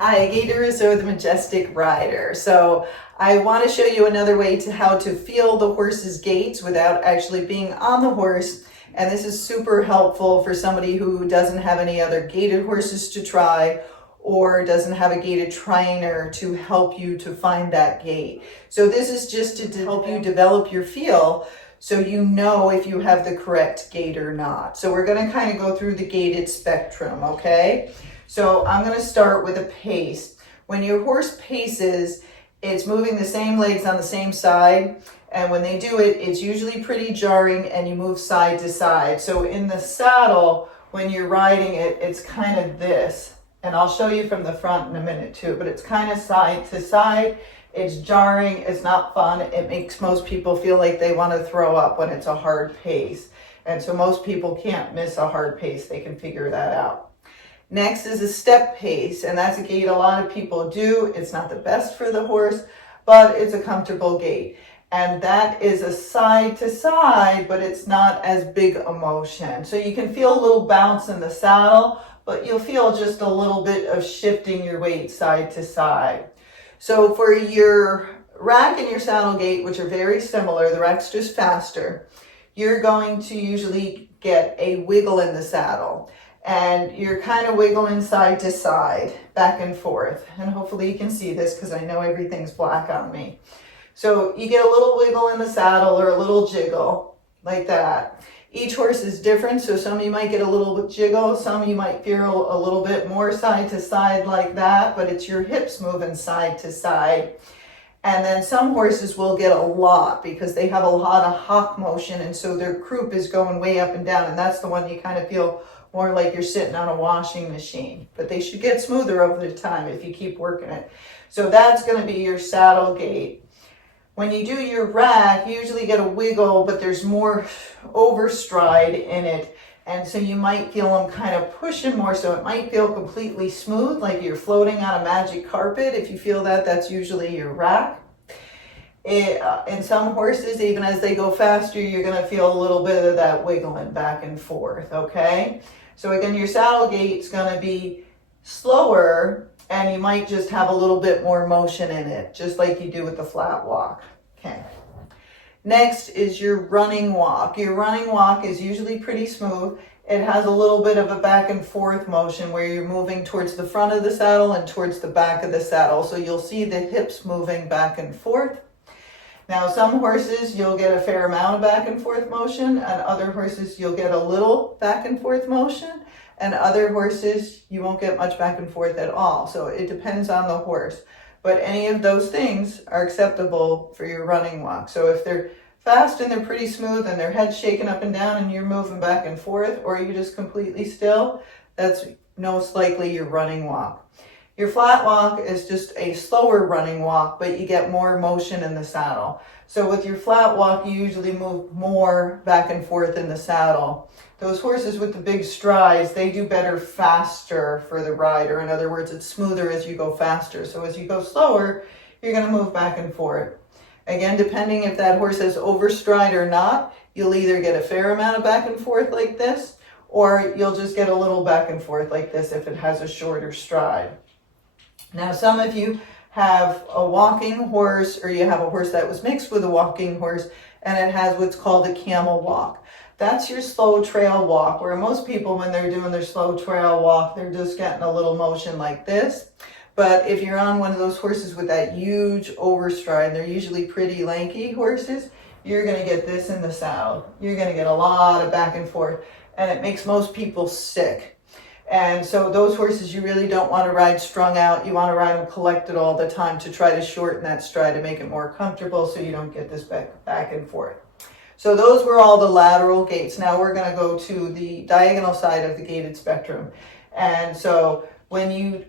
Hi, Gaye DeRusso, the Majestic rider. So I want to show you another way to how to feel the horse's gaits without actually being on the horse. And this is super helpful for somebody who doesn't have any other gaited horses to try or doesn't have a gaited trainer to help you to find that gait. So this is just to help you develop your feel so you know if you have the correct gait or not. So we're going to kind of go through the gaited spectrum, okay? So I'm going to start with a pace. When your horse paces, it's moving the same legs on the same side. And when they do it, it's usually pretty jarring and you move side to side. So in the saddle, when you're riding it, it's kind of this. And I'll show you from the front in a minute too, but it's kind of side to side. It's jarring, it's not fun. It makes most people feel like they want to throw up when it's a hard pace. And so most people can't miss a hard pace. They can figure that out. Next is a step pace, and that's a gait a lot of people do. It's not the best for the horse, but it's a comfortable gait. And that is a side to side, but it's not as big a motion. So you can feel a little bounce in the saddle, but you'll feel just a little bit of shifting your weight side to side. So for your rack and your saddle gait, which are very similar, the rack's just faster, you're going to usually get a wiggle in the saddle. And you're kind of wiggling side to side, back and forth. And hopefully you can see this because I know everything's black on me. So you get a little wiggle in the saddle or a little jiggle like that. Each horse is different, so some of you might get a little bit jiggle, some of you might feel a little bit more side to side like that, but it's your hips moving side to side. And then some horses will get a lot because they have a lot of hock motion, and so their croup is going way up and down, and that's the one you kind of feel more like you're sitting on a washing machine. But they should get smoother over the time if you keep working it. So that's going to be your saddle gait. When you do your rack, you usually get a wiggle, but there's more overstride in it. And so you might feel them kind of pushing more, so it might feel completely smooth, like you're floating on a magic carpet. If you feel that, that's usually your rack. In some horses, even as they go faster, you're going to feel a little bit of that wiggling back and forth, okay? So again, your saddle gait's going to be slower, and you might just have a little bit more motion in it, just like you do with the flat walk. Okay. Next is your running walk. Your running walk is usually pretty smooth. It has a little bit of a back and forth motion where you're moving towards the front of the saddle and towards the back of the saddle. So you'll see the hips moving back and forth. Now, some horses, you'll get a fair amount of back and forth motion, and other horses, you'll get a little back and forth motion, and other horses, you won't get much back and forth at all. So it depends on the horse. But any of those things are acceptable for your running walk. So if they're fast and they're pretty smooth and their head's shaking up and down and you're moving back and forth, or you're just completely still, that's most likely your running walk. Your flat walk is just a slower running walk, but you get more motion in the saddle. So with your flat walk, you usually move more back and forth in the saddle. Those horses with the big strides, they do better faster for the rider. In other words, it's smoother as you go faster. So as you go slower, you're going to move back and forth. Again, depending if that horse has overstride or not, you'll either get a fair amount of back and forth like this, or you'll just get a little back and forth like this if it has a shorter stride. Now, some of you have a walking horse, or you have a horse that was mixed with a walking horse, and it has what's called a camel walk. That's your slow trail walk, where most people, when they're doing their slow trail walk, they're just getting a little motion like this. But if you're on one of those horses with that huge overstride, they're usually pretty lanky horses, you're going to get this in the saddle. You're going to get a lot of back and forth, and it makes most people sick. And so those horses you really don't want to ride strung out. You want to ride them collected all the time to try to shorten that stride to make it more comfortable so you don't get this back and forth. So those were all the lateral gaits. Now we're going to go to the diagonal side of the gaited spectrum. And so when you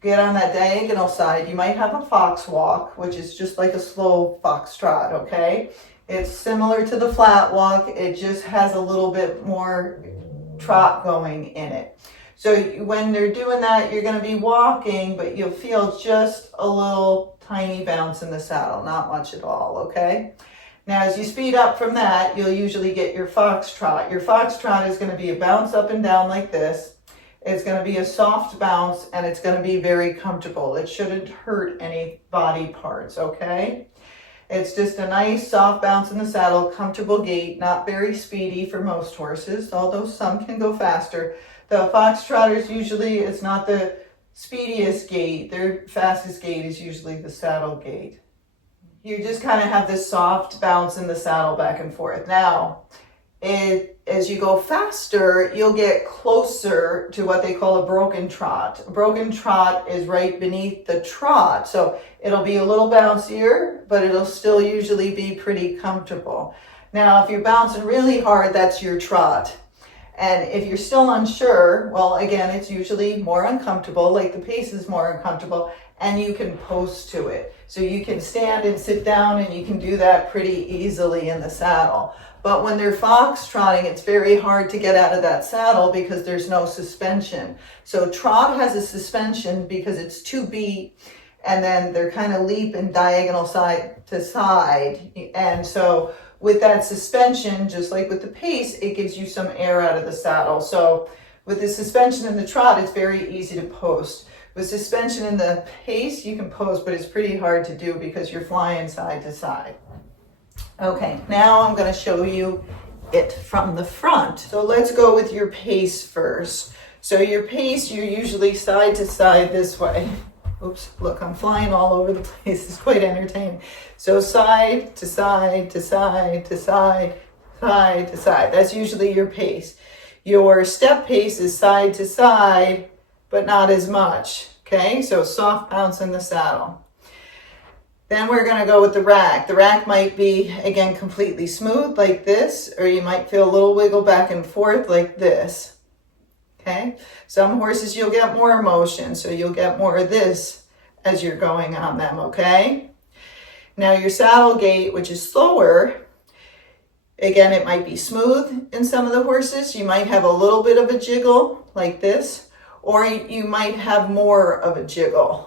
get on that diagonal side, you might have a fox walk, which is just like a slow fox trot, okay? It's similar to the flat walk. It just has a little bit more trot going in it. So when they're doing that, you're going to be walking, but you'll feel just a little tiny bounce in the saddle, not much at all, okay? Now, as you speed up from that, you'll usually get your foxtrot. Your foxtrot is going to be a bounce up and down like this. It's going to be a soft bounce and it's going to be very comfortable. It shouldn't hurt any body parts, okay? It's just a nice soft bounce in the saddle, comfortable gait, not very speedy for most horses, although some can go faster. The foxtrotters usually, it's not the speediest gait. Their fastest gait is usually the saddle gait. You just kind of have this soft bounce in the saddle back and forth. Now, as you go faster, you'll get closer to what they call a broken trot. A broken trot is right beneath the trot. So it'll be a little bouncier, but it'll still usually be pretty comfortable. Now, if you're bouncing really hard, that's your trot. And if you're still unsure, well, again, it's usually more uncomfortable, like the pace is more uncomfortable, and you can post to it. So you can stand and sit down, and you can do that pretty easily in the saddle. But when they're foxtrotting, it's very hard to get out of that saddle because there's no suspension. So trot has a suspension because it's 2 beat, and then they're kind of leaping diagonal side to side. And so with that suspension, just like with the pace, it gives you some air out of the saddle. So with the suspension in the trot, it's very easy to post. With suspension in the pace, you can post, but it's pretty hard to do because you're flying side to side. Okay, now I'm going to show you it from the front. So let's go with your pace first. So your pace, you're usually side to side this way. Oops, look, I'm flying all over the place. It's quite entertaining. So side to side to side to side, side to side. That's usually your pace. Your step pace is side to side, but not as much. Okay, so soft bounce in the saddle. Then we're going to go with the rack. The rack might be, again, completely smooth like this, or you might feel a little wiggle back and forth like this. Okay, some horses you'll get more motion, so you'll get more of this as you're going on them, okay? Now your saddle gait, which is slower, again, it might be smooth in some of the horses. You might have a little bit of a jiggle like this, or you might have more of a jiggle.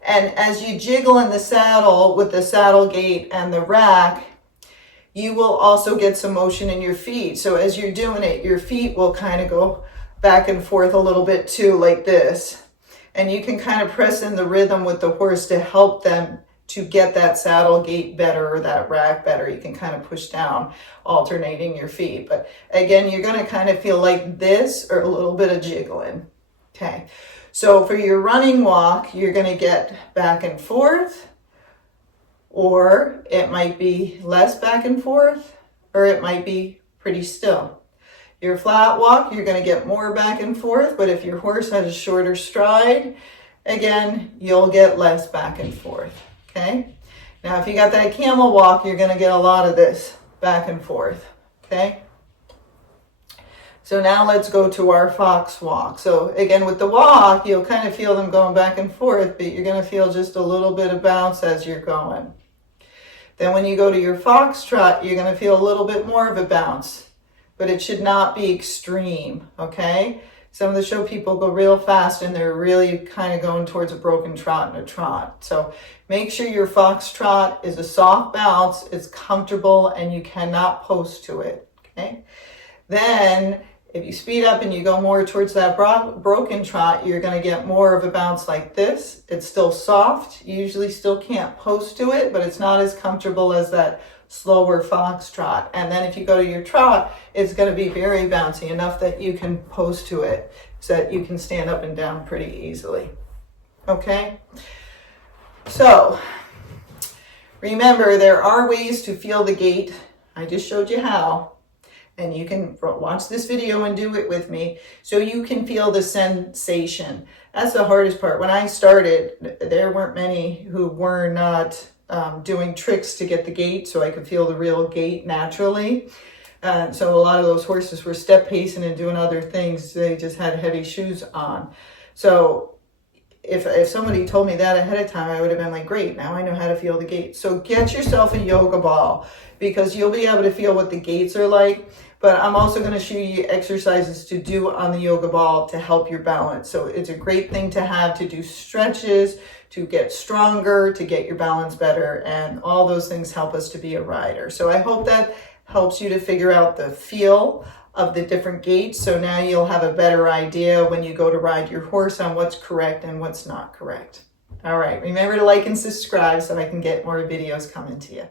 And as you jiggle in the saddle with the saddle gait and the rack, you will also get some motion in your feet. So as you're doing it, your feet will kind of go back and forth a little bit too, like this. And you can kind of press in the rhythm with the horse to help them to get that saddle gait better or that rack better. You can kind of push down, alternating your feet. But again, you're going to kind of feel like this or a little bit of jiggling. Okay. So for your running walk, you're going to get back and forth, or it might be less back and forth, or it might be pretty still. Your flat walk, you're going to get more back and forth, but if your horse has a shorter stride, again, you'll get less back and forth, okay? Now, if you got that camel walk, you're going to get a lot of this back and forth, okay? So now let's go to our fox walk. So again, with the walk, you'll kind of feel them going back and forth, but you're going to feel just a little bit of bounce as you're going. Then when you go to your fox trot, you're going to feel a little bit more of a bounce, but it should not be extreme, okay? Some of the show people go real fast and they're really kind of going towards a broken trot and a trot. So make sure your fox trot is a soft bounce, it's comfortable, and you cannot post to it, okay? Then if you speed up and you go more towards that broken trot, you're going to get more of a bounce like this. It's still soft. You usually still can't post to it, but it's not as comfortable as that slower fox trot. And then if you go to your trot, it's going to be very bouncy, enough that you can post to it so that you can stand up and down pretty easily. Okay? So remember, there are ways to feel the gait. I just showed you how. And you can watch this video and do it with me so you can feel the sensation. That's the hardest part. When I started, there weren't many who were not doing tricks to get the gait so I could feel the real gait naturally. So a lot of those horses were step pacing and doing other things. They just had heavy shoes on. So if somebody told me that ahead of time, I would have been like, great, now I know how to feel the gait. So get yourself a yoga ball because you'll be able to feel what the gaits are like. But I'm also going to show you exercises to do on the yoga ball to help your balance. So it's a great thing to have to do stretches, to get stronger, to get your balance better. And all those things help us to be a rider. So I hope that helps you to figure out the feel of the different gaits. So now you'll have a better idea when you go to ride your horse on what's correct and what's not correct. All right, remember to like and subscribe so I can get more videos coming to you.